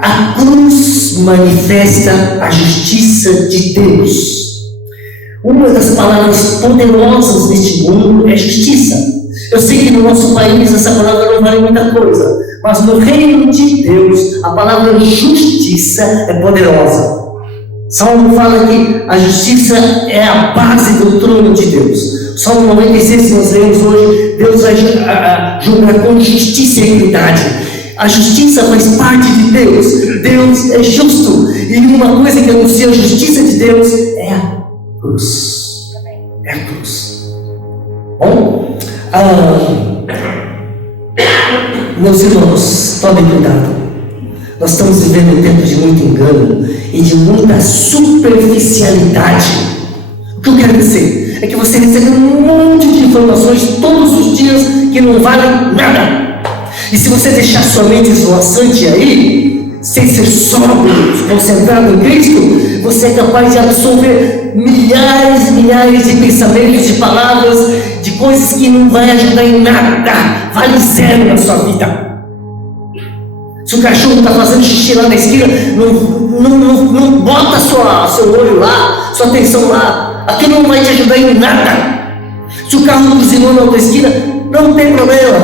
A cruz manifesta a justiça de Deus. Uma das palavras poderosas neste mundo é justiça. Eu sei que no nosso país essa palavra não vale muita coisa, mas no reino de Deus a palavra justiça é poderosa. Salmo fala que a justiça é a base do trono de Deus. Salmo 96, que nós lemos hoje, Deus vai julgar com justiça e equidade. A justiça faz parte de Deus. Deus é justo. E uma coisa que anuncia a justiça de Deus é a cruz. É a cruz. Bom, meus irmãos, tomem cuidado. Nós estamos vivendo um tempo de muito engano e de muita superficialidade. O que eu quero dizer é que você recebe um monte de informações todos os dias que não valem nada. E se você deixar sua mente esvoaçante aí, sem ser sóbrio, concentrado em Cristo, você é capaz de absorver milhares de pensamentos, de palavras, de coisas que não vai ajudar em nada, vale zero na sua vida. Se o cachorro está fazendo xixi lá na esquina, não bota seu olho lá, sua atenção lá, aquilo não vai te ajudar em nada. Se o carro buzinou na outra esquina, não tem problema,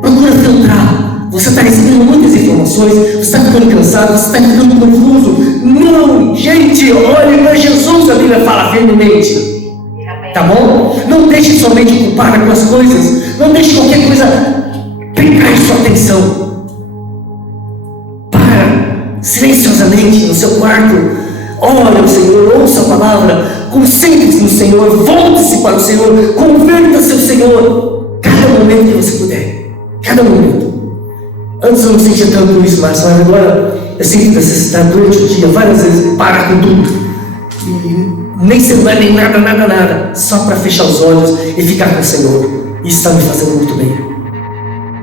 procura filtrar. Você está recebendo muitas informações, você está ficando cansado, você está ficando confuso. Não, gente, olhe para Jesus, a Bíblia fala firmemente. Tá bom? Não deixe sua mente ocupada com as coisas, não deixe qualquer coisa pegar sua atenção. Silenciosamente no seu quarto, ore ao Senhor, ouça a palavra, concentre-se no Senhor, volte-se para o Senhor, converta-se ao Senhor, cada momento que você puder, cada momento. Antes eu não sentia tanto isso, mas agora eu sinto necessidade durante o dia, várias vezes, para com tudo, e nem celular, nem nada, só para fechar os olhos e ficar com o Senhor. Isso está me fazendo muito bem.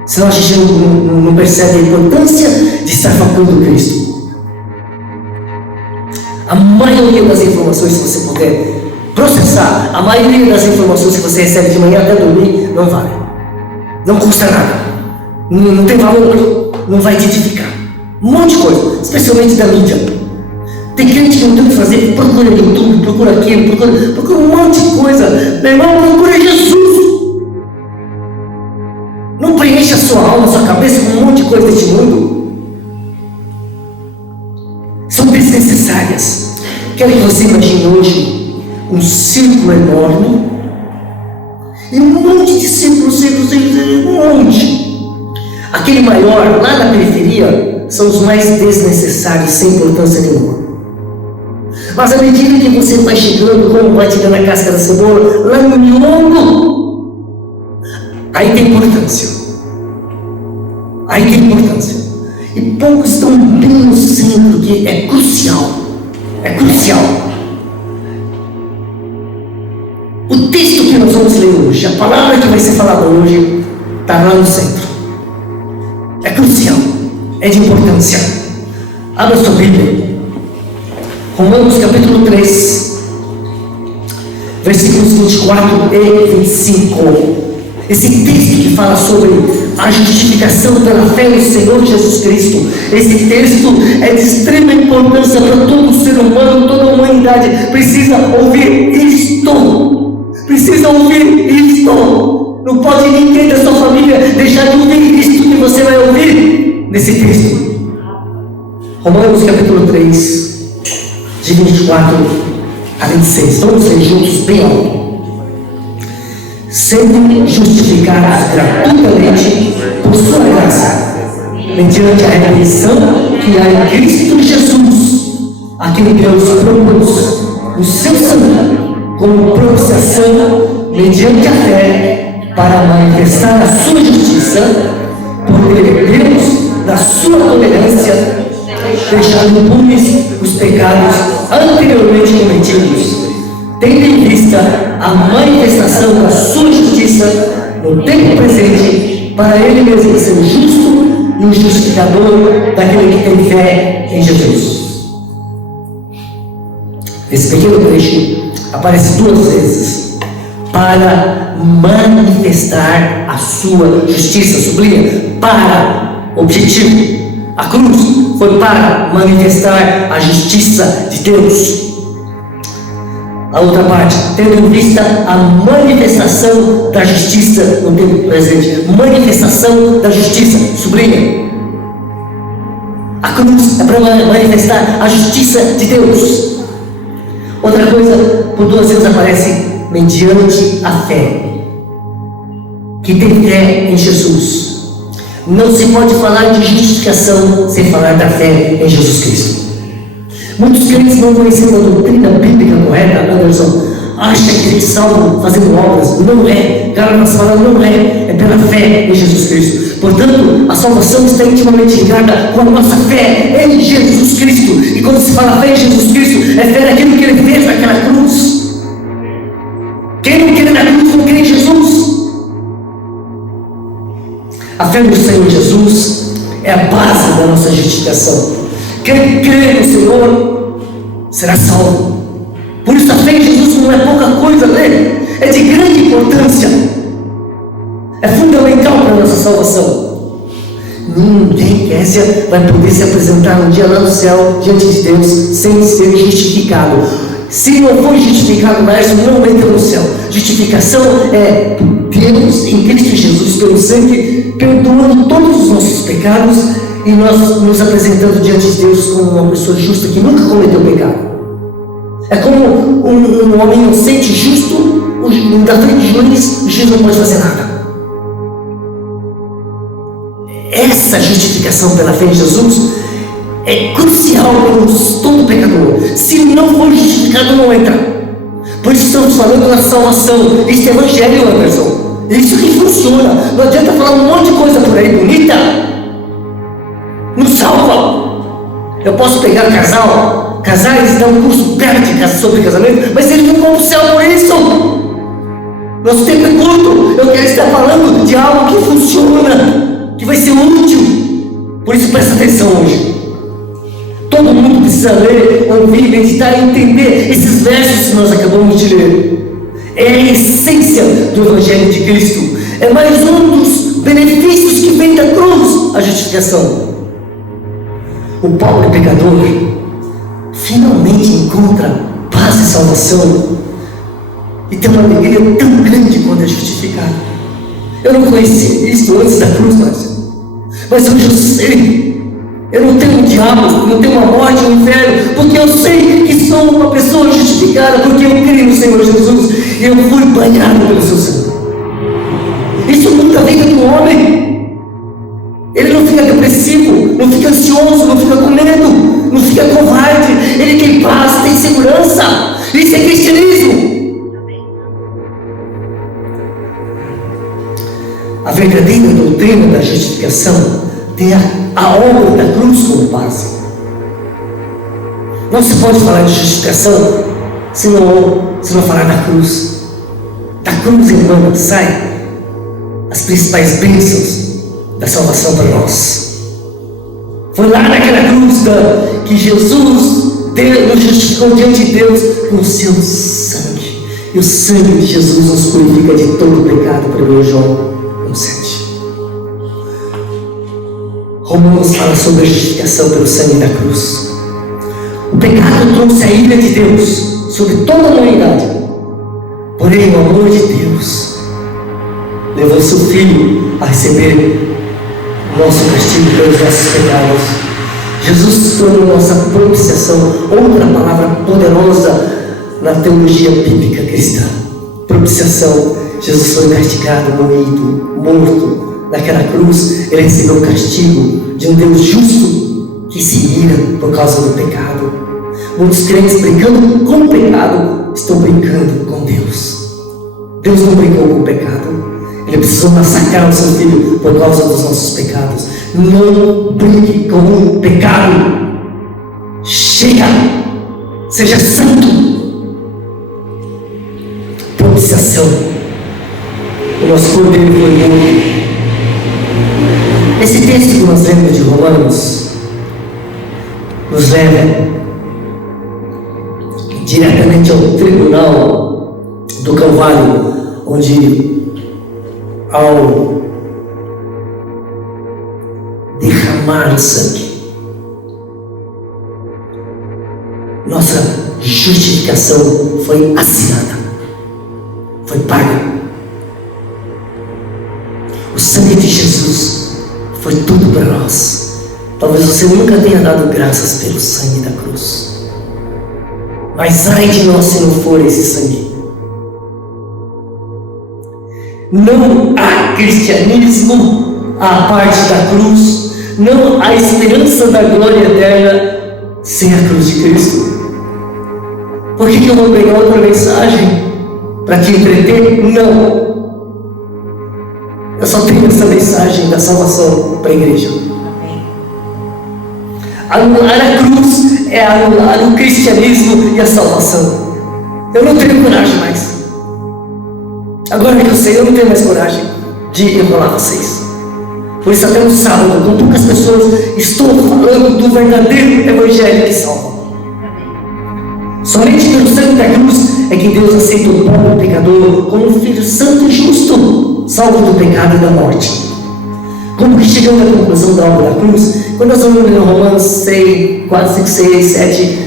Senão a gente não percebe a importância de estar focando Cristo. A maioria das informações, se você puder processar, a maioria das informações que você recebe de manhã até dormir, não vale. Não custa nada. Não tem valor. Não vai te edificar. Um monte de coisa, especialmente da mídia. Tem crente que não tem o que fazer, procura no YouTube, procura aquilo, procura um monte de coisa. Meu irmão, procura Jesus. Não preencha a sua alma, a sua cabeça com um monte de coisa deste mundo. São desnecessárias. Quero que você imagine hoje um círculo enorme e um monte de círculos, um monte. Aquele maior, lá na periferia, são os mais desnecessários, sem importância nenhuma. Mas à medida que você vai chegando, como vai tirando a casca da cebola, lá no miolo, aí tem importância. Aí tem importância. E poucos estão bem no centro, que é crucial. É crucial. O texto que nós vamos ler hoje, a palavra que vai ser falada hoje, está lá no centro. É crucial. É de importância. Abra sua Bíblia. Romanos capítulo 3, versículos 24 e 25. Esse texto que fala sobre a justificação pela fé no Senhor Jesus Cristo. Esse texto é de extrema importância para todo ser humano, toda a humanidade. Precisa ouvir isto. Precisa ouvir isto. Não pode ninguém da sua família deixar de ouvir isto que você vai ouvir nesse texto. Romanos capítulo 3, de 24 a 26. Vamos ler juntos bem alto. Sendo justificados gratuitamente por sua graça, mediante a redenção que há em Cristo Jesus, a quem Deus propôs o seu sangue como propiciação mediante a fé, para manifestar a sua justiça, porque Deus, na sua tolerância, deixado impunes os pecados anteriormente cometidos, tendo em vista a manifestação da sua justiça no tempo presente, para Ele mesmo ser o justo e o justificador daquele que tem fé em Jesus. Esse pequeno trecho aparece 2 vezes, para manifestar a sua justiça, sublinha, para, objetivo, A cruz foi para manifestar a justiça de Deus. A outra parte, tendo em vista a manifestação da justiça no tempo presente. Manifestação da justiça, sublinha. A cruz é para manifestar a justiça de Deus. Outra coisa, por 2 vezes aparece mediante a fé. Que tem fé em Jesus. Não se pode falar de justificação sem falar da fé em Jesus Cristo. Muitos crentes não conhecendo a doutrina bíblica correta, Anderson, acham que eles salvam fazendo obras. Não é. Gálatas fala, não é. É pela fé em Jesus Cristo. Portanto, a salvação está intimamente ligada com a nossa fé em Jesus Cristo. E quando se fala fé em Jesus Cristo, é fé naquilo que Ele fez naquela cruz. Quem não crê na cruz não crê em Jesus. A fé no Senhor Jesus é a base da nossa justificação. Quem crê no Senhor será salvo. Por isso a fé em Jesus não é pouca coisa, né? É de grande importância. É fundamental para a nossa salvação. Ninguém vai poder se apresentar um dia lá no céu diante de Deus sem ser justificado. Se não for justificado, mas não entra no céu. Justificação é Deus em Cristo Jesus pelo sangue, perdoando todos os nossos pecados e nós nos apresentando diante de Deus como uma pessoa justa que nunca cometeu pecado. É como um homem inocente, justo, da frente do juiz, o juiz não pode fazer nada. Essa justificação pela fé em Jesus é crucial para todo pecador. Se não for justificado, não entra. Por isso estamos falando da salvação. Isso é evangelho, Anderson. Isso que funciona. Não adianta falar um monte de coisa por aí bonita. Não salva. Eu posso pegar casais dão um curso perto sobre casamento, mas eles não vão para o céu por isso. Nosso tempo é curto. Eu quero estar falando de algo que funciona, que vai ser útil. Por isso presta atenção hoje. Todo mundo precisa ler, ouvir, meditar e entender esses versos que nós acabamos de ler. É a essência do Evangelho de Cristo. É mais um dos benefícios que vem da cruz, a justificação. O pobre pecador finalmente encontra paz e salvação e tem uma alegria tão grande quando é justificado. Eu não conhecia isso antes da cruz, mas hoje eu sei. Eu não tenho um diabo, não tenho uma morte, um inferno, porque eu sei que sou uma pessoa justificada, porque eu creio no Senhor Jesus e eu fui banhado pelo seu sangue. Isso muda a vida do homem. Ele não fica depressivo, não fica ansioso, não fica com medo, não fica covarde. Ele tem paz, tem segurança. Isso é cristianismo. A verdadeira doutrina da justificação tem a obra da cruz como base. Não se pode falar de justificação se não falar da cruz. Da cruz, irmã, sai as principais bênçãos da salvação para nós. Foi lá naquela cruz que Jesus nos justificou diante de Deus com o seu sangue. E o sangue de Jesus nos purifica de todo pecado, 1 João 1,7. Romanos fala sobre a justificação pelo sangue da cruz. O pecado trouxe a ira de Deus sobre toda a humanidade. Porém, o amor de Deus levou seu Filho a receber o nosso castigo pelos nossos pecados. Jesus se tornou nossa propiciação, outra palavra poderosa na teologia bíblica cristã. Propiciação. Jesus foi castigado, moído, morto. Naquela cruz, ele recebeu o castigo de um Deus justo que se ira por causa do pecado. Muitos crentes brincando com o pecado estão brincando com Deus. Deus não brincou com o pecado. Ele precisou massacrar o seu Filho por causa dos nossos pecados. Não brinque com o pecado. Chega! Seja santo. Propiciação. O nosso cordeiro foi morto. Esse texto que nós lemos de Romanos nos leva diretamente ao tribunal do Calvário, onde ao derramar o sangue, Nossa justificação foi assinada, foi paga. O sangue de Jesus foi tudo para nós. Talvez você nunca tenha dado graças pelo sangue da cruz, mas ai de nós se não for esse sangue. Não há cristianismo à parte da cruz, não há esperança da glória eterna sem a cruz de Cristo. Por que eu vou pegar outra mensagem para te entreter? Não. Eu só tenho essa mensagem da salvação para a igreja. Anular a cruz é anular o cristianismo e a salvação. Eu não tenho coragem mais. Agora que eu sei, eu não tenho mais coragem de enrolar vocês. Por isso até no sábado, com poucas pessoas, estou falando do verdadeiro evangelho que salva. Somente pelo sangue da cruz é que Deus aceita o pobre pecador como um filho santo e justo, salvo do pecado e da morte. Como que chegamos à conclusão da obra da cruz? Quando nós vamos ler Romanos 6, 4, 5, 6, 7,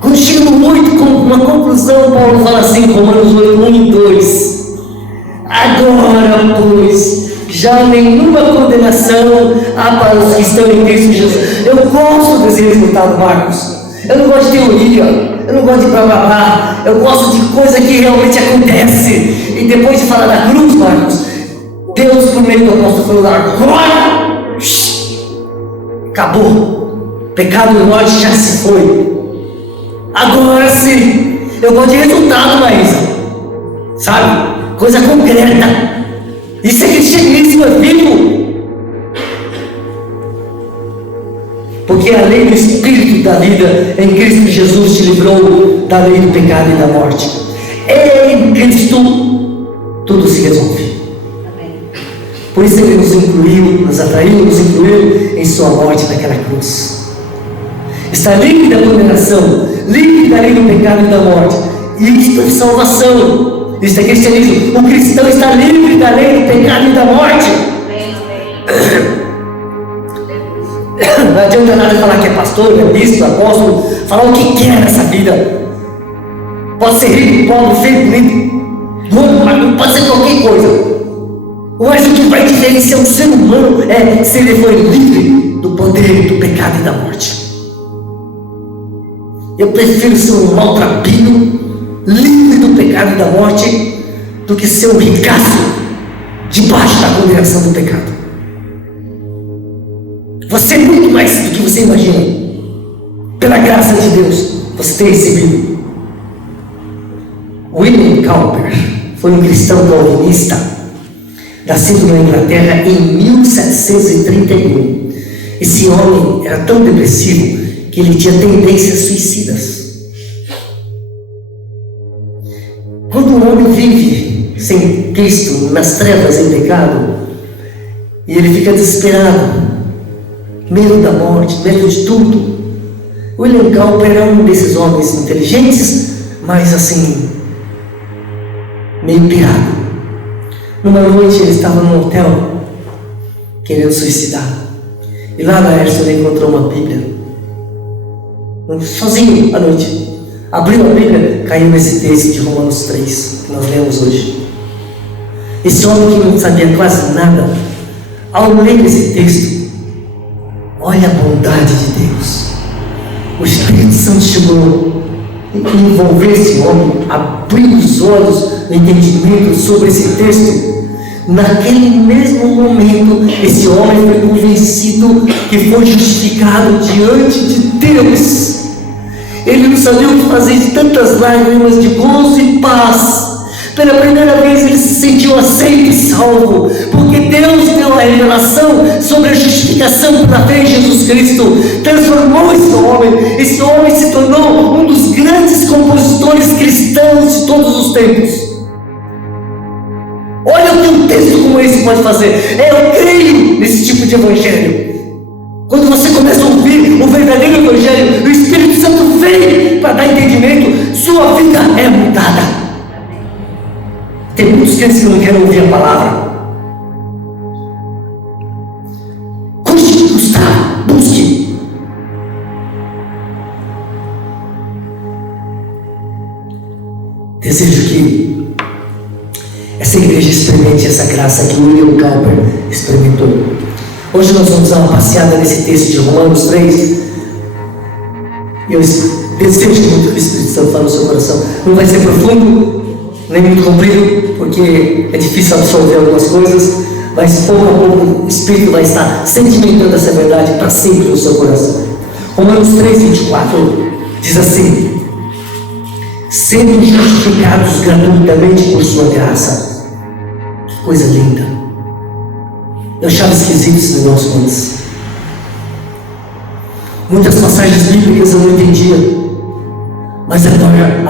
quando chega no 8, com uma conclusão, Paulo fala assim, Romanos 8, 1 e 2. Agora, pois, já nenhuma condenação há para os que estão em Cristo Jesus. Eu gosto desse resultado, Marcos. Eu não gosto de teoria, eu não gosto de blá blá blá, eu gosto de coisa que realmente acontece. E depois de falar da cruz, Marcos, Deus por meio do apóstolo falou agora, acabou, pecado e morte já se foi. Agora sim, eu gosto de resultado, Maísa, sabe? Coisa concreta. Isso é cristianismo, é vivo. Porque a lei do Espírito da vida em Cristo Jesus te livrou da lei do pecado e da morte. Em Cristo tudo se resolve. Por isso Ele nos incluiu, nos atraiu, nos incluiu em sua morte naquela cruz. Está livre da condenação, livre da lei do pecado e da morte. E isto é salvação. Isso é cristianismo. O cristão está livre da lei do pecado e da morte. Não adianta nada falar que é pastor, é bispo, é apóstolo, falar o que quer nessa vida. Pode ser rico, pobre, feio, bonito, gordo, mas pode ser qualquer coisa. Mas o que vai diferenciar um ser humano é se ele for livre do poder do pecado e da morte. Eu prefiro ser um maltrapilho, livre do pecado e da morte, do que ser um ricaço debaixo da condenação do pecado. Você é muito mais do que você imagina. Pela graça de Deus, você tem recebido. William Cowper foi um cristão calvinista, nascido na Inglaterra em 1731. Esse homem era tão depressivo que ele tinha tendências suicidas. Quando um homem vive sem Cristo, nas trevas, em pecado, e ele fica desesperado, medo da morte, medo de tudo, William Cowper era um desses homens inteligentes, mas assim, meio pirado. Numa noite ele estava num hotel, querendo suicidar, e lá na Laércio ele encontrou uma Bíblia, sozinho à noite. Abriu a Bíblia, caiu nesse texto de Romanos 3, que nós lemos hoje. Esse homem que não sabia quase nada, ao ler esse texto, olha a bondade de Deus. O Espírito Santo chegou a envolver esse homem, abriu os olhos no entendimento sobre esse texto. Naquele mesmo momento, esse homem foi convencido que foi justificado diante de Deus. Ele não sabia o que fazer de tantas lágrimas de gozo e paz. Pela primeira vez ele se sentiu aceito e salvo, porque Deus deu a revelação sobre a justificação pela fé em Jesus Cristo. Transformou esse homem. Esse homem se tornou um dos grandes compositores cristãos de todos os tempos. Olha o que um texto como esse pode fazer. Eu creio nesse tipo de evangelho. Quando você começa a ouvir o verdadeiro evangelho, o Espírito Santo vem para dar entendimento, sua vida é mudada. Tem muitos crentes que não querem ouvir a palavra. Custe custar, busque. desejo que essa igreja experimente essa graça que o William Cowper experimentou. Hoje nós vamos dar uma passeada nesse texto de Romanos 3. Eu desejo muito que o Espírito Santo fale no seu coração. Não vai ser profundo, nem muito comprido, porque é difícil absorver algumas coisas, mas pouco a pouco o Espírito vai estar sedimentando essa verdade para sempre no seu coração. Romanos 3, 24 diz assim: sendo justificados gratuitamente por sua graça. Que coisa linda. Eu achava esquisito esse negócio antes. Muitas passagens bíblicas eu não entendia, mas agora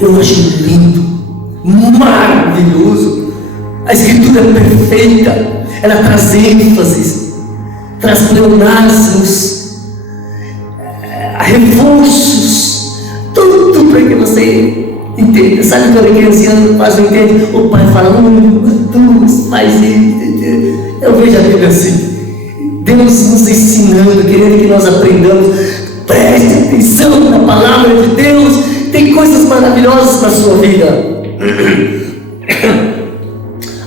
eu acho lindo, maravilhoso. A escritura é perfeita, ela traz ênfases, traz pleonasmos, reforços, tudo para que você entenda. Sabe quando a criança quase não entende? O pai fala, Deus faz isso. Eu vejo a Bíblia assim, Deus nos ensinando, querendo que nós aprendamos. Preste atenção na palavra de Deus, tem coisas maravilhosas para a sua vida.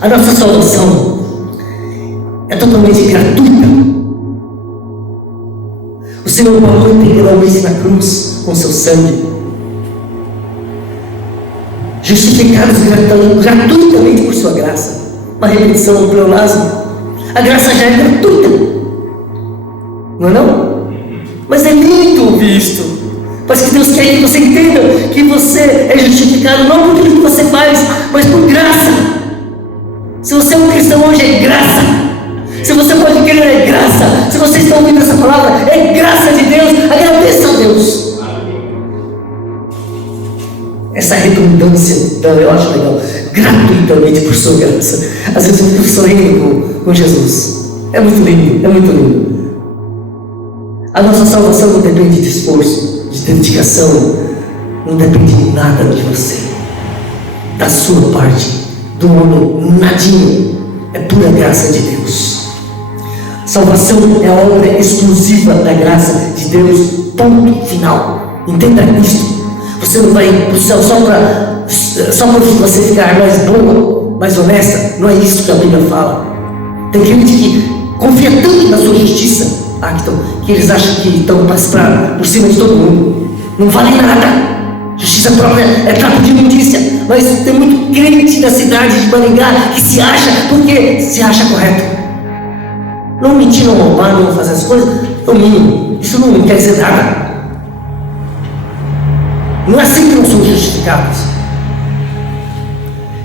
A nossa salvação é totalmente gratuita. O Senhor pagou integralmente na cruz com seu sangue. Justificados gratuitamente por sua graça. Uma repetição, um pleonasmo. A graça já é gratuita, não é não? Mas é lindo visto. Mas que Deus quer que você entenda que você é justificado não por aquilo que você faz, mas por graça. Se você é um cristão hoje, é graça. Se você pode crer, é graça. Se você está ouvindo essa palavra, é graça de Deus. Agradeça a Deus. Essa redundância, eu acho legal. Gratuitamente por sua graça. Às vezes eu fico sorrindo com Jesus. É muito lindo, é muito lindo. A nossa salvação não depende de esforço, de dedicação. Não depende de nada de você, da sua parte, do homem, nadinha. É pura graça de Deus. Salvação é a obra exclusiva da graça de Deus, ponto final. Entenda isto. Você não vai para o céu só para você ficar mais boa, mais honesta. Não é isso que a Bíblia fala. Tem gente que confia tanto na sua justiça, Acton, que eles acham que estão passando por cima de todo mundo. Não vale nada. Justiça própria é trapo de imundícia. Mas tem muito crente na cidade de Maringá que se acha, porque se acha correto. Não mentir, não roubar, não fazer as coisas, no mínimo. Isso não quer dizer nada. Não é assim que não somos justificados.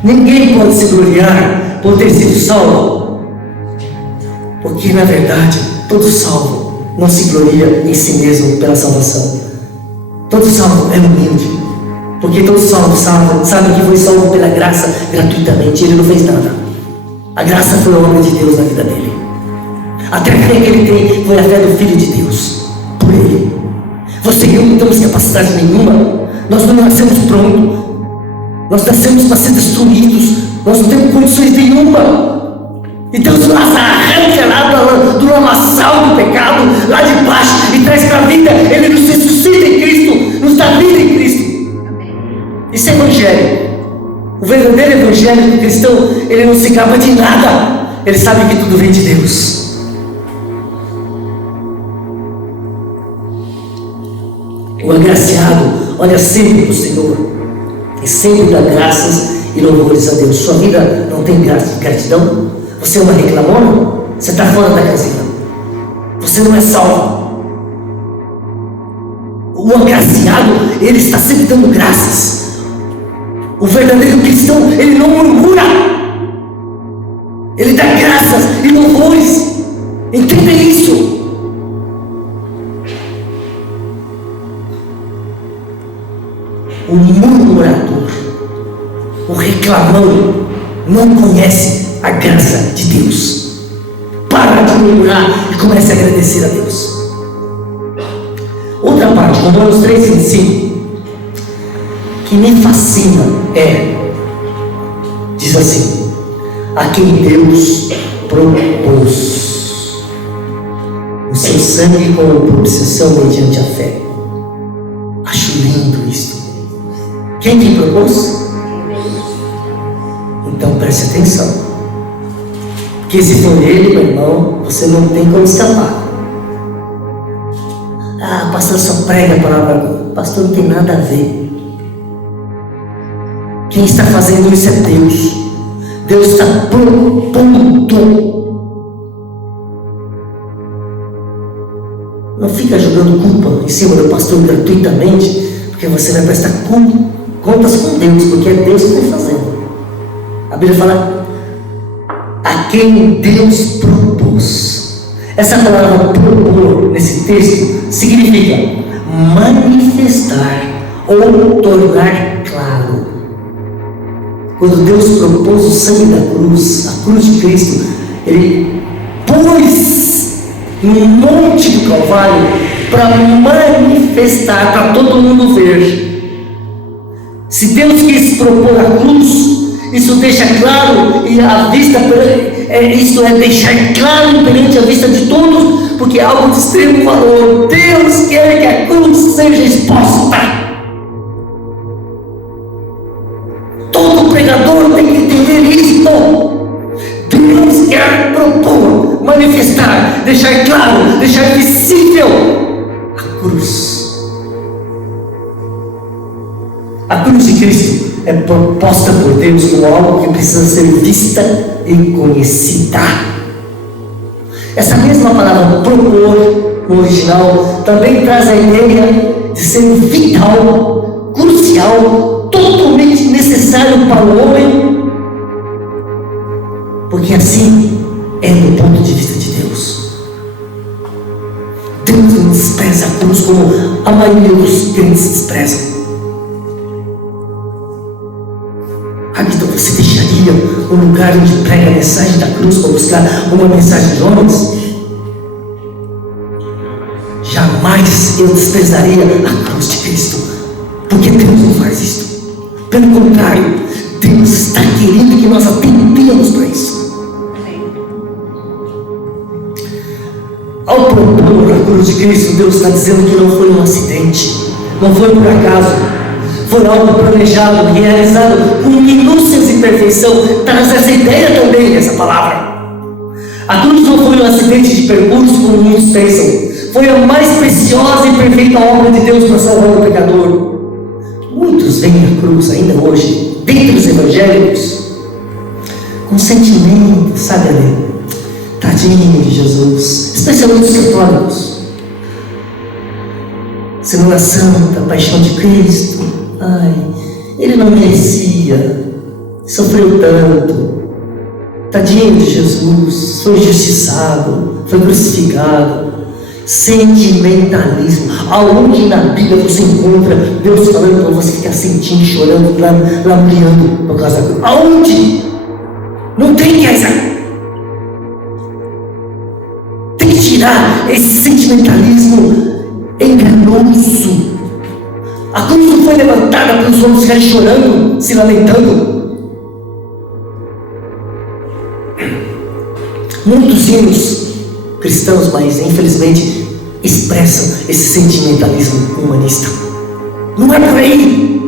Ninguém pode se gloriar por ter sido salvo, porque na verdade todo salvo não se gloria em si mesmo pela salvação. Todo salvo é humilde, porque todo salvo sabe que foi salvo pela graça gratuitamente. Ele não fez nada. A graça foi a obra de Deus na vida dele. Até a fé que ele tem foi a fé do Filho de Deus, por ele. Você e eu não temos capacidade nenhuma. Nós não nascemos prontos. Nós nascemos para ser destruídos. Nós não temos condições nenhuma. E Deus nos arranca lá do lamaçal do pecado, lá de baixo, e traz para a vida. Ele nos ressuscita em Cristo, nos dá vida em Cristo. Isso é evangelho. O verdadeiro evangelho cristão, ele não se gaba de nada. Ele sabe que tudo vem de Deus. O agraciado olha sempre para o Senhor e sempre dá graças e louvores a Deus. Sua vida não tem gratidão? Você é uma reclamona? Você está fora da casinha. Você não é salvo. O agraciado, ele está sempre dando graças. O verdadeiro cristão, ele não murmura. Ele dá graças e louvores. Entenda isso. O murmurador, o reclamão, não conhece a graça de Deus. Para de murmurar e comece a agradecer a Deus. Outra parte, Romanos 3:25, que me fascina diz assim: a quem Deus propôs o seu sangue como propiciação mediante a fé. Acho lindo isso. Quem que propôs? preste atenção. Porque se for ele, meu irmão, você não tem como escapar. Ah, pastor só prega a palavra. Pastor não tem nada a ver. Quem está fazendo isso é Deus. Deus está propondo. Não fica jogando culpa em cima do pastor gratuitamente, porque você vai prestar contas com Deus, porque é Deus que está fazendo. A Bíblia fala: a quem Deus propôs. Essa palavra propor nesse texto significa manifestar ou tornar claro. Quando Deus propôs o sangue da cruz, a cruz de Cristo, Ele pôs no monte do Calvário para manifestar, para todo mundo ver. Se Deus quis propor a cruz, isso deixa claro, e a vista, isso é deixar claro perante a vista de todos, porque é algo de extremo valor. Deus quer que a cruz seja exposta. Todo pregador tem que entender isso. Deus quer propor, manifestar, deixar claro, deixar visível a cruz. A cruz de Cristo é proposta por Deus como algo que precisa ser vista e conhecida. Essa mesma palavra propor no original também traz a ideia de ser vital, crucial, totalmente necessário para o homem, porque assim é do ponto de vista de Deus. Deus não despreza a cruz como a maioria dos crentes desprezam. Então você deixaria um lugar onde prega a mensagem da cruz para buscar uma mensagem de homens? Jamais eu desprezaria a cruz de Cristo, porque Deus não faz isso. Pelo contrário, Deus está querendo que nós atendemos para isso. Ao propor a cruz de Cristo, Deus está dizendo que não foi um acidente, não foi por acaso. Foi algo planejado, realizado com minúcias e perfeição. Traz essa ideia também nessa palavra. A cruz não foi um acidente de percurso, como muitos pensam. Foi a mais preciosa e perfeita obra de Deus para salvar o pecador. Muitos veem a cruz ainda hoje, dentro dos evangélicos, com sentimento, sabe, ali? Tadinho de Jesus, especialmente os católicos. Semana Santa, Paixão de Cristo. Ai, ele não merecia, sofreu tanto. Tadinho de Jesus, foi injustiçado, foi crucificado. Sentimentalismo. Aonde na Bíblia você encontra Deus falando para você ficar sentindo, chorando, lamuriando por causa da cruz? Aonde? Não tem essa. Tem que tirar esse sentimentalismo enganoso. A cruz não foi levantada para os homens ficarem chorando, se lamentando. Muitos hinos cristãos, mas infelizmente expressam esse sentimentalismo humanista. Não é por aí.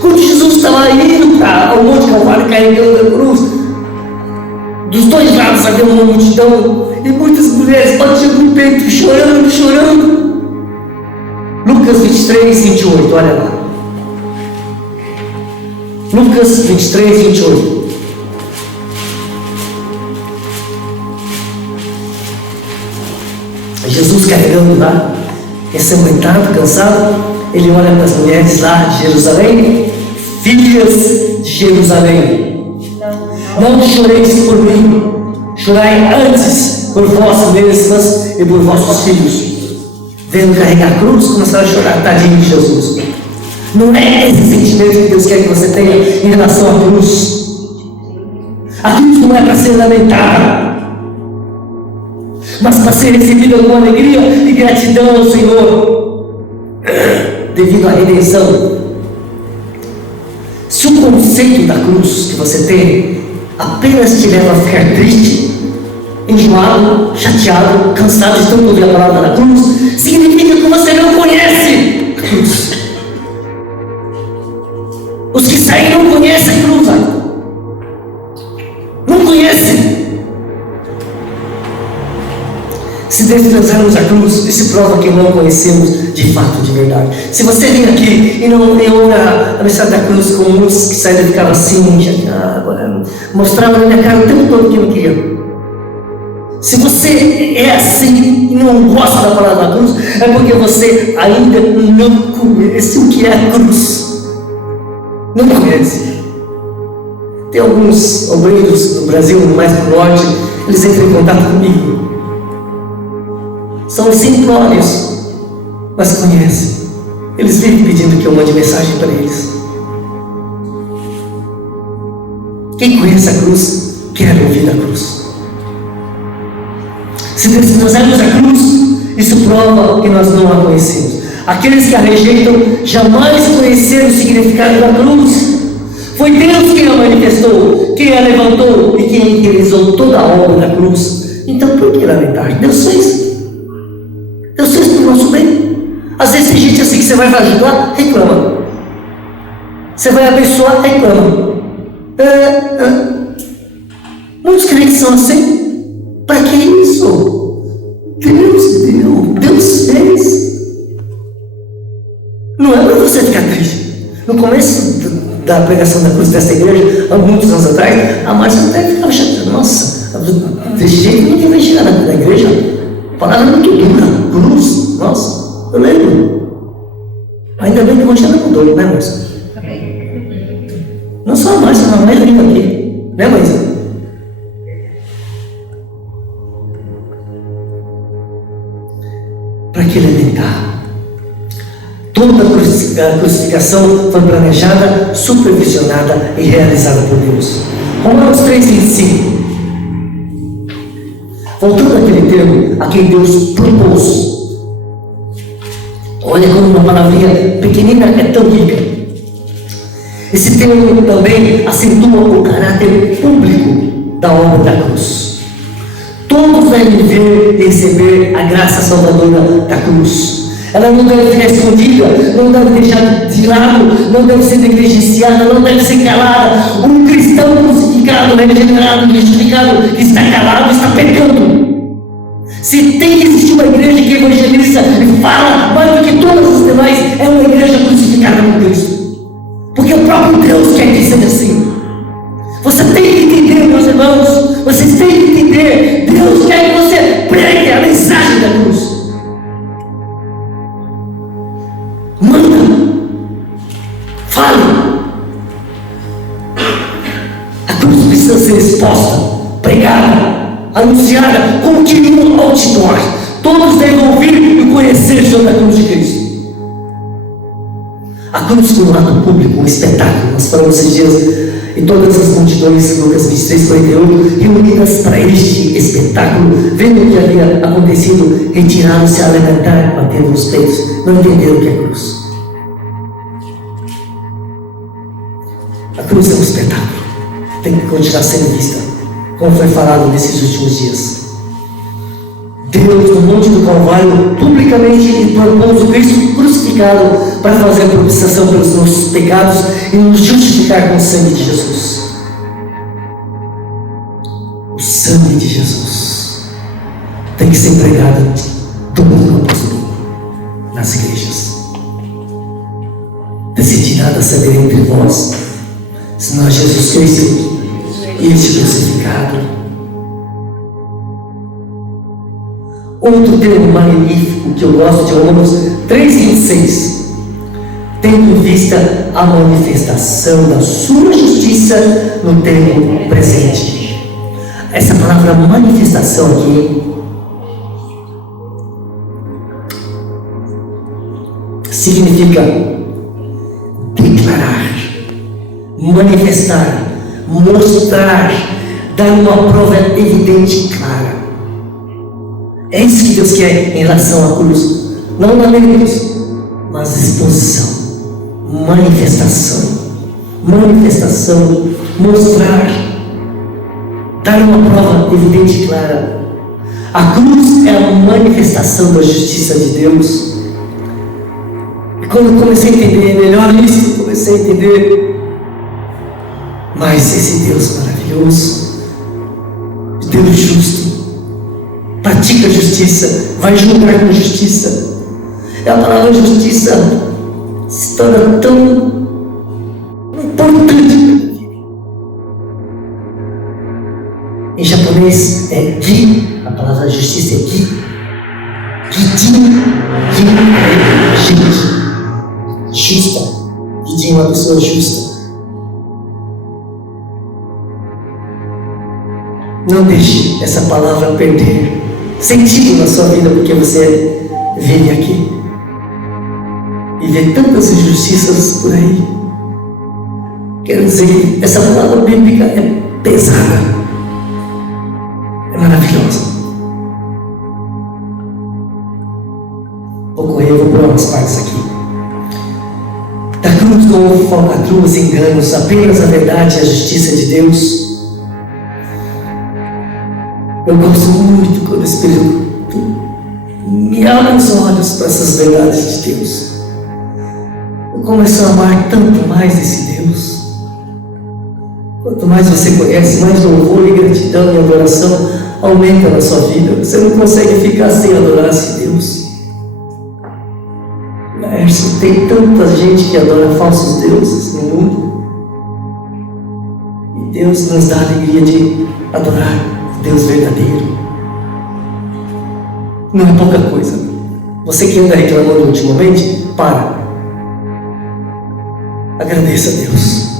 Quando Jesus estava indo ao Monte Calvário carregando a cruz, dos dois lados havia uma multidão e muitas mulheres batiam no peito, chorando. Lucas 23, 28, olha lá. Lucas 23, 28. Jesus carregando lá, ensanguentado, cansado, ele olha para as mulheres lá de Jerusalém: filhas de Jerusalém, não choreis por mim, chorai antes por vós mesmas e por vossos filhos. Vendo carregar a cruz, começaram a chorar. Tadinho de Jesus. Não é esse sentimento que Deus quer que você tenha em relação à cruz. A cruz não é para ser lamentada, mas para ser recebida com alegria e gratidão ao Senhor, devido à redenção. Se o conceito da cruz que você tem apenas te leva a ficar triste, enjoado, chateado, cansado de tanto ouvir a palavra da cruz, significa que você não conhece a cruz. Os que saem não conhecem a cruz ainda. Se desprezarmos a cruz, isso prova que não conhecemos de fato, de verdade. Se você vem aqui e não ouve a mensagem da cruz com muitos que saíram e ficavam assim, mostrava na minha cara o tempo todo que não queria. Se você é assim e não gosta da palavra da cruz, é porque você ainda não conhece o que é a cruz. Não conhece. Tem alguns obreiros no Brasil, mais pro norte, eles entram em contato comigo. São simplórios, mas conhecem. Eles vivem pedindo que eu mande mensagem para eles. Quem conhece a cruz, quer ouvir a cruz. Se desprezarmos a cruz, isso prova que nós não a conhecemos. Aqueles que a rejeitam jamais conheceram o significado da cruz. Foi Deus quem a manifestou, quem a levantou e quem realizou toda a obra da cruz. Então por que lamentar? Deus fez. Deus fez para o nosso bem. Às vezes tem gente assim que você vai ajudar, reclama. Você vai abençoar, reclama. Muitos crentes são assim. Para que isso? Deus deu, Deus fez. Não é para você ficar triste. No começo da pregação da cruz dessa igreja, há muitos anos atrás, a Márcia até ficava chateada. Nossa, desse jeito ninguém vai chegar na igreja. A palavra é muito dura, cruz. Nossa, eu lembro. Ainda bem que hoje ela mudou, né, Márcia? Não só a Márcia, mas a maioria aqui. Né, Márcia? Para que lamentar? Toda a crucificação foi planejada, supervisionada e realizada por Deus. Romanos 3,25. Voltando àquele termo a quem Deus propôs. Olha como uma palavrinha pequenina é tão rica. Esse termo também acentua o caráter público da obra da cruz. Todos devem ver e receber a graça salvadora da cruz. Ela não deve ficar escondida, não deve deixar de lado, não deve ser negligenciada, não deve ser calada. Um cristão crucificado, regenerado, justificado, que está calado, está pecando. Se tem que existir uma igreja que evangeliza e fala mais do que todas as demais, é uma igreja crucificada com Cristo. Porque o próprio Deus quer que seja assim. Você tem que entender, meus irmãos, vocês têm que entender, Deus quer que você pregue a mensagem da cruz. Manda, fale. A cruz precisa ser exposta, pregada, anunciada como que um outdoor. Todos devem ouvir e conhecer sobre a cruz de Cristo. A cruz foi um ato público, um espetáculo. Nós falamos esses dias. E todas as multidões, Lucas 23, 48, reunidas para este espetáculo, vendo o que havia acontecido, retiraram-se a lamentar, batendo nos peitos. Não entenderam o que é cruz. A cruz é um espetáculo, tem que continuar sendo vista, como foi falado nesses últimos dias. Deus, no Monte do Calvário, publicamente propôs o Cristo crucificado para fazer a propiciação pelos nossos pecados e nos justificar com o sangue de Jesus. O sangue de Jesus tem que ser pregado domingo após domingo nas igrejas. Decidi nada saber entre vós, senão Jesus Cristo e este crucificado. Outro termo magnífico que eu gosto de Romanos 3,26. Tendo em vista a manifestação da sua justiça no tempo presente. Essa palavra manifestação aqui significa declarar, manifestar, mostrar, dar uma prova evidente e clara. É isso que Deus quer em relação à cruz. Não lamentos, mas exposição, manifestação, mostrar, dar uma prova evidente e clara. A cruz é a manifestação da justiça de Deus. E quando eu comecei a entender melhor isso, comecei a entender mais esse Deus maravilhoso, Deus justo, pratica a justiça, vai julgar com justiça. E a palavra justiça se torna tão importante. Em japonês é gi, a palavra justiça é gi. Gijin, gente, justa. Gijin é uma pessoa justa. Não deixe essa palavra perder sentido na sua vida, porque você vive aqui e vê tantas injustiças por aí. Quero dizer que essa palavra bíblica é pesada, é maravilhosa. Vou correr, vou pular umas partes aqui. Da cruz como falcatruas, enganos, apenas a verdade e a justiça de Deus. Eu gosto muito quando o Espírito me abre os olhos para essas verdades de Deus. Eu começo a amar tanto mais esse Deus. Quanto mais você conhece, mais louvor e gratidão e adoração aumenta na sua vida. Você não consegue ficar sem adorar esse Deus. Lércio, tem tanta gente que adora falsos deuses no mundo. E Deus nos dá a alegria de adorar Deus verdadeiro. Não é pouca coisa. Você que anda reclamando ultimamente, para. Agradeça a Deus.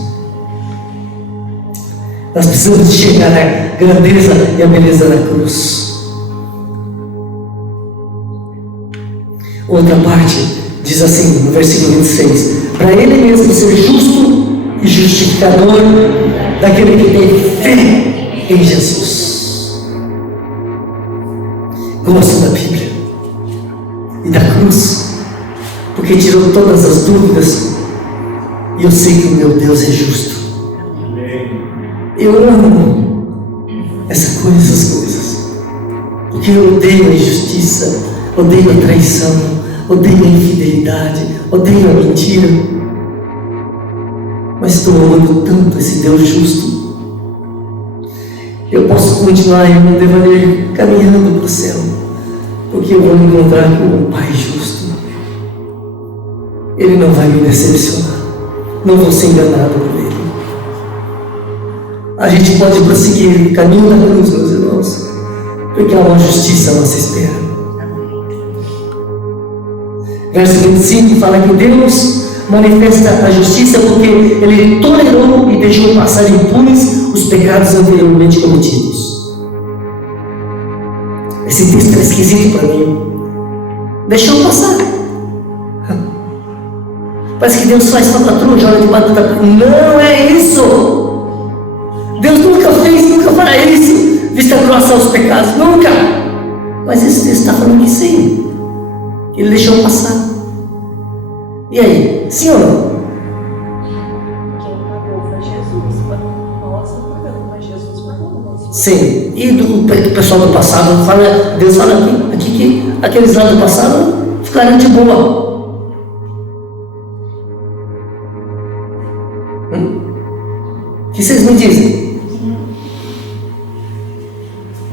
Nós precisamos chegar à grandeza e à beleza da cruz. Outra parte diz assim, no versículo 26: para Ele mesmo ser justo e justificador daquele que tem fé em Jesus. Gosto da Bíblia e da cruz, porque tirou todas as dúvidas, e eu sei que o meu Deus é justo. Eu amo essas coisas, porque eu odeio a injustiça, odeio a traição, odeio a infidelidade, odeio a mentira, mas estou amando tanto esse Deus justo. Eu posso continuar em meu devaneio caminhando para o céu, porque eu vou me encontrar com um Pai justo. Ele não vai me decepcionar, não vou ser enganado por Ele. A gente pode prosseguir o caminho da cruz, meus irmãos, porque há uma justiça à nossa espera. Verso 25 fala que Deus manifesta a justiça porque Ele tolerou e deixou passar impunes os pecados anteriormente cometidos. Esse texto era esquisito para mim. Deixou passar. Parece que Deus faz falcatrua, joga debaixo da... Não é isso. Deus nunca fez, nunca fará isso. Vista grossa aos pecados, nunca. Mas esse texto está falando que sim. Ele deixou passar. E aí? Sim ou não? Quem pagou foi Jesus. Nós não pagamos, mas Jesus pagou. Sim. E do pessoal do passado, Deus fala aqui que aqueles lá do passado ficaram de boa. O que vocês me dizem?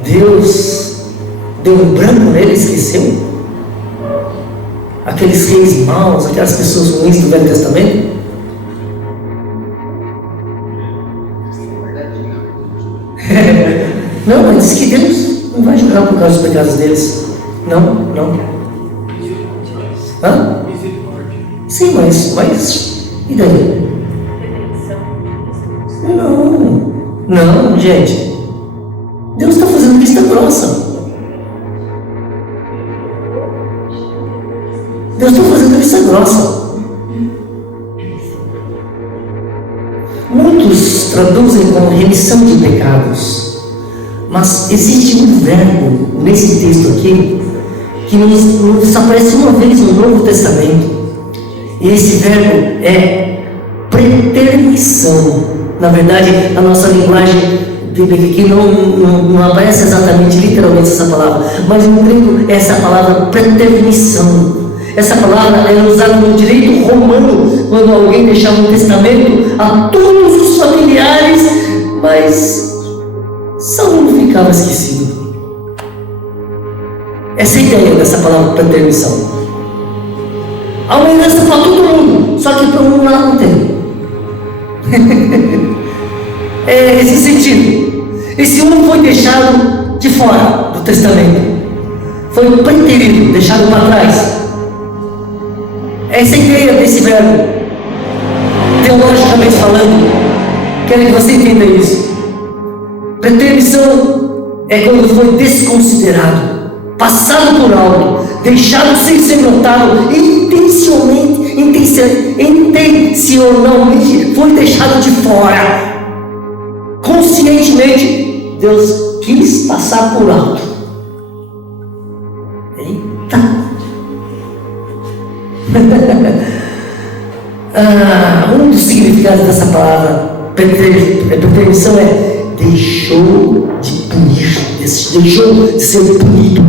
Deus deu um branco nele, esqueceu? Aqueles reis maus, aquelas pessoas ruins do Velho Testamento? Não, mas diz que Deus não vai julgar por causa dos pecados deles. Não. Hã? Sim, mas e daí? Não, gente. Deus está fazendo vista grossa. Deus está fazendo vista grossa. Muitos traduzem como remissão de pecados, mas existe um verbo nesse texto aqui que nos aparece uma vez no Novo Testamento, e esse verbo é pretermissão. Na verdade, a nossa linguagem bíblica aqui não aparece exatamente, literalmente essa palavra, mas no grego é essa palavra pretermissão. Essa palavra era usada no direito romano, quando alguém deixava um testamento a todos os familiares, mas só um ficava esquecido. Essa é a ideia dessa palavra preterição. Há uma herança para todo mundo, só que para um lá não tem. É esse sentido. Esse um foi deixado de fora do testamento, foi preterido, deixado para trás. Essa é a ideia desse verbo, teologicamente falando. Quero que você entenda isso. Preterição é quando foi desconsiderado, passado por alto, deixado sem ser notado, intencionalmente foi deixado de fora. Conscientemente, Deus quis passar por alto. Eita! Um dos significados dessa palavra preterição é deixou de punir, deixou de ser punido.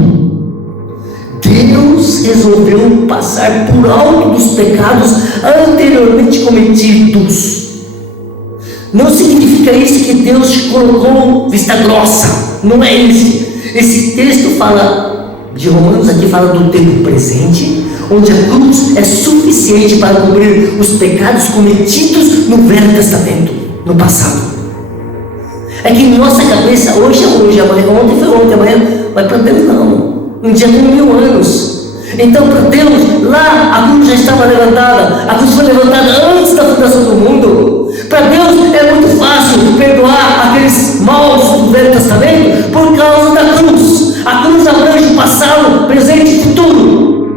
Deus resolveu passar por alto dos pecados anteriormente cometidos. Não significa isso que Deus te colocou vista grossa. Não é isso. Esse texto fala de Romanos, aqui fala do tempo presente, onde a cruz é suficiente para cobrir os pecados cometidos no Velho Testamento, no passado. É que em nossa cabeça, hoje é hoje, amanhã, ontem foi ontem, amanhã, mas para Deus não. Um dia com 1000 anos. Então, para Deus, lá a cruz já estava levantada. A cruz foi levantada antes da fundação do mundo. Para Deus é muito fácil perdoar aqueles maus do Velho Testamento por causa da cruz. A cruz abrange o passado, presente e futuro.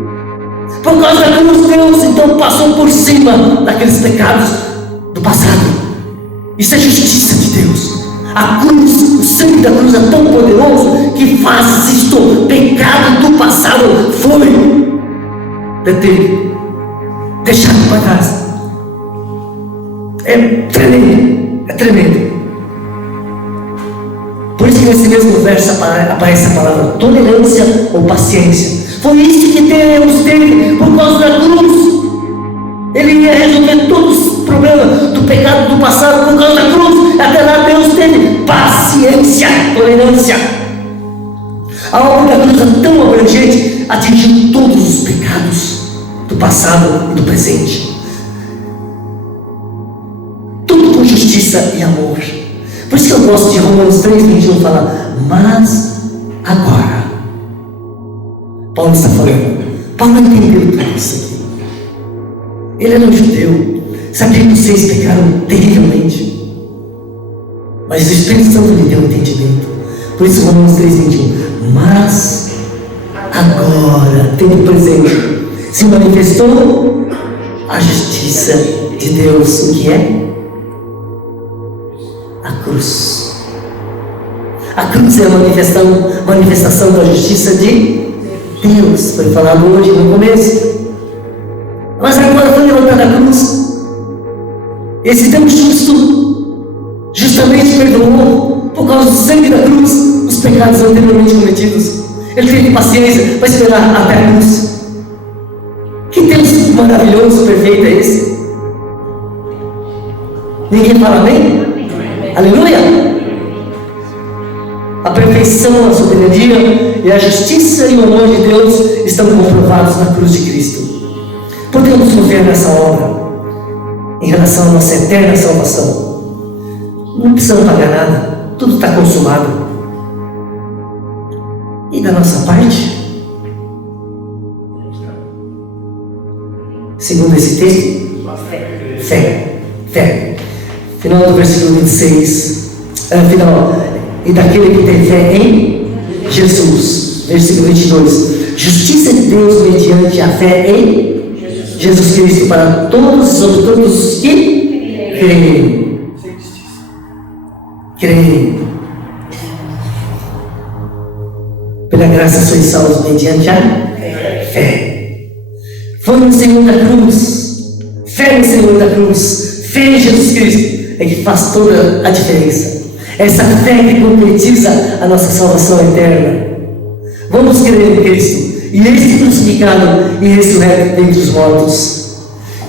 Por causa da cruz, Deus então passou por cima daqueles pecados do passado. Isso é justiça de Deus. A cruz, o sangue da cruz é tão poderoso que faz isto. Pecado do passado foi deixado para trás. É tremendo, é tremendo. Por isso que nesse mesmo verso aparece a palavra tolerância ou paciência. Foi isso que Deus teve por causa da cruz. Ele ia resolver todos os problemas do pecado do passado por causa da cruz. Até lá Deus teve paciência, tolerância. A obra da cruz é tão abrangente, atingiu todos os pecados do passado e do presente. Tudo com justiça e amor. Por isso que eu gosto de Romanos 3:21 falar, mas agora. Paulo está falando. Paulo entendeu tudo isso aqui. Ele era um judeu, sabia que vocês pecaram terrivelmente, mas o Espírito Santo lhe deu um entendimento. Por isso Romanos 3:21, mas agora, tempo presente, se manifestou a justiça de Deus. O que é? A cruz. A cruz é a manifestação da justiça de Deus. Foi falado hoje no começo. Mas agora foi levantada a cruz. Esse Deus justo justamente perdoou, por causa do sangue da cruz, os pecados anteriormente cometidos. Ele teve paciência para esperar até a cruz. Que Deus maravilhoso, perfeito é esse? Ninguém fala amém? Aleluia! A perfeição, a soberania e a justiça e o amor de Deus estão comprovados na cruz de Cristo. Podemos confiar nessa obra em relação à nossa eterna salvação. Não precisamos pagar nada, tudo está consumado. E da nossa parte, segundo esse texto, fé. Final do versículo 26, e daquele que tem fé em Jesus. Versículo 22, justiça de Deus mediante a fé em Jesus Cristo para todos os que creem. Pela graça sois salvos mediante a fé. Foi no Senhor da cruz, fé no Senhor da cruz, fé em Jesus Cristo é que faz toda a diferença. Essa fé que concretiza a nossa salvação eterna. Vamos crer em Cristo e este crucificado e ressurreto dentre os mortos.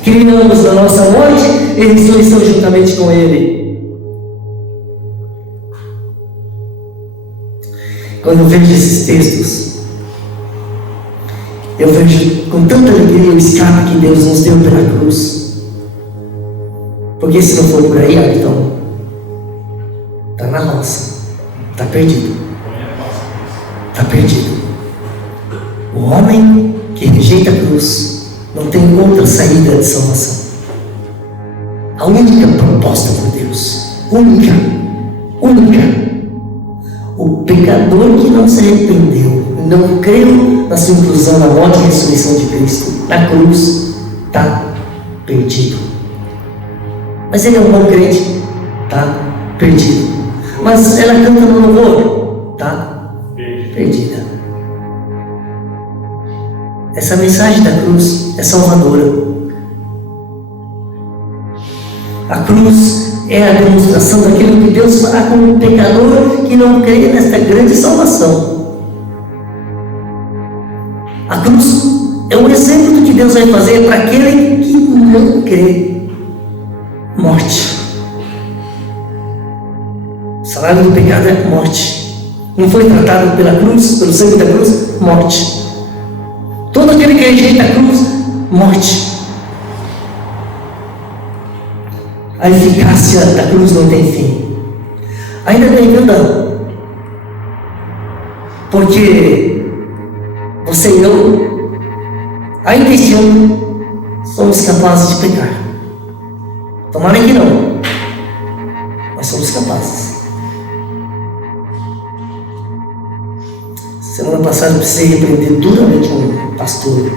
Criamos na nossa morte e ressurreição juntamente com Ele. Quando eu vejo esses textos, Eu vejo com tanta alegria o escape que Deus nos deu pela cruz. Porque se não for por aí, então está na roça, está perdido. Está perdido. O homem que rejeita a cruz não tem outra saída de salvação. A única proposta por Deus, única. O pecador que não se arrependeu, não creu na sua inclusão na morte e ressurreição de Cristo, na cruz, está perdido. Mas ele é um bom crente, está perdido. Mas ela canta no louvor, está perdida. Essa mensagem da cruz é salvadora. A cruz é a demonstração daquilo que Deus fará com um pecador que não crê nesta grande salvação. A cruz é um exemplo do que Deus vai fazer para aquele que não crê. Morte. O salário do pecado é morte. Não foi tratado pela cruz, pelo sangue da cruz? Morte. Todo aquele que rejeita a cruz, morte. A eficácia da cruz não tem fim. Ainda não. Porque você e eu, ainda este ano, somos capazes de pecar. Tomara que não, mas somos capazes. Semana passada eu precisei repreender duramente um pastor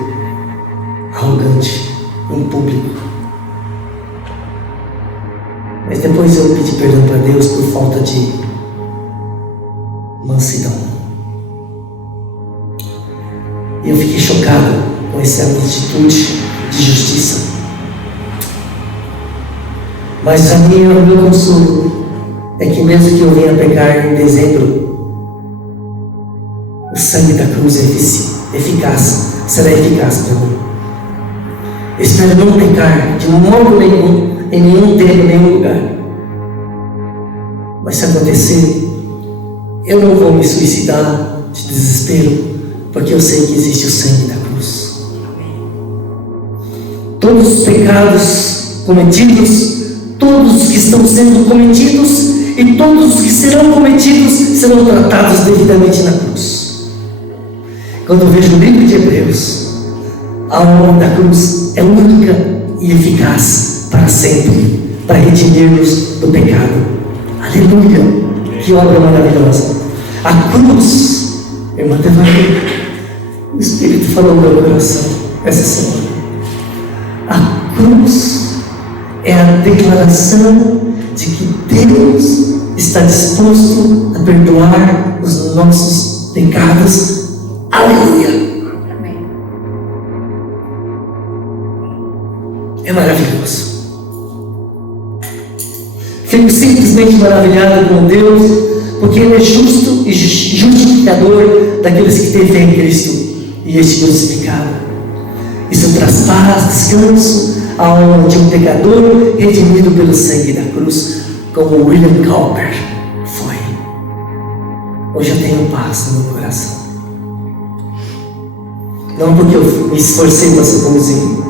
arrogante em público. Mas depois eu pedi perdão para Deus por falta de mansidão. E eu fiquei chocado com essa atitude de justiça. Mas o meu consolo é que mesmo que eu venha pecar em dezembro, o sangue da cruz é eficaz, será eficaz para mim. Eu espero não pecar de modo nenhum, em nenhum tempo, em nenhum lugar. Mas se acontecer, eu não vou me suicidar de desespero, porque eu sei que existe o sangue da cruz. Todos os pecados cometidos, todos os que estão sendo cometidos e todos os que serão cometidos serão tratados devidamente na cruz. Quando eu vejo o livro de Hebreus, a obra da cruz é única e eficaz para sempre, para redimir-nos do pecado. Aleluia! Que obra maravilhosa! A cruz, irmã Tevaria, o Espírito falou no meu coração essa semana. A cruz é a declaração de que Deus está disposto a perdoar os nossos pecados. Aleluia! É maravilhoso. Fico simplesmente maravilhado com Deus, porque Ele é justo e justificador daqueles que têm fé em Cristo e este crucificado. Isso traz paz, descanso à alma de um pecador redimido pelo sangue da cruz, como William Cowper foi. Hoje eu tenho paz no meu coração. Não porque eu me esforcei para ser bonzinho,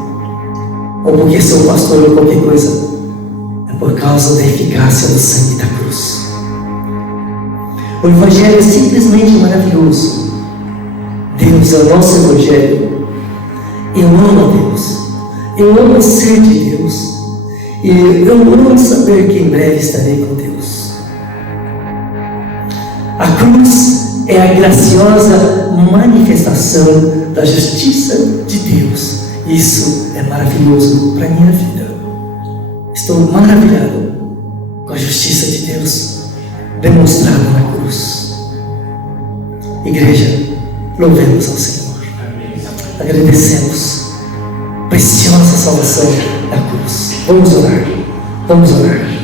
ou porque sou pastor ou qualquer coisa, é por causa da eficácia do sangue da cruz. O Evangelho é simplesmente maravilhoso. Deus é o nosso Evangelho. Eu amo a Deus, eu amo ser de Deus, e eu amo saber que em breve estarei com Deus. A cruz é a graciosa manifestação da justiça de Deus. Isso é maravilhoso para a minha vida. Estou maravilhado com a justiça de Deus demonstrada na cruz. Igreja, louvemos ao Senhor. Agradecemos a preciosa salvação da cruz. Vamos orar. Vamos orar.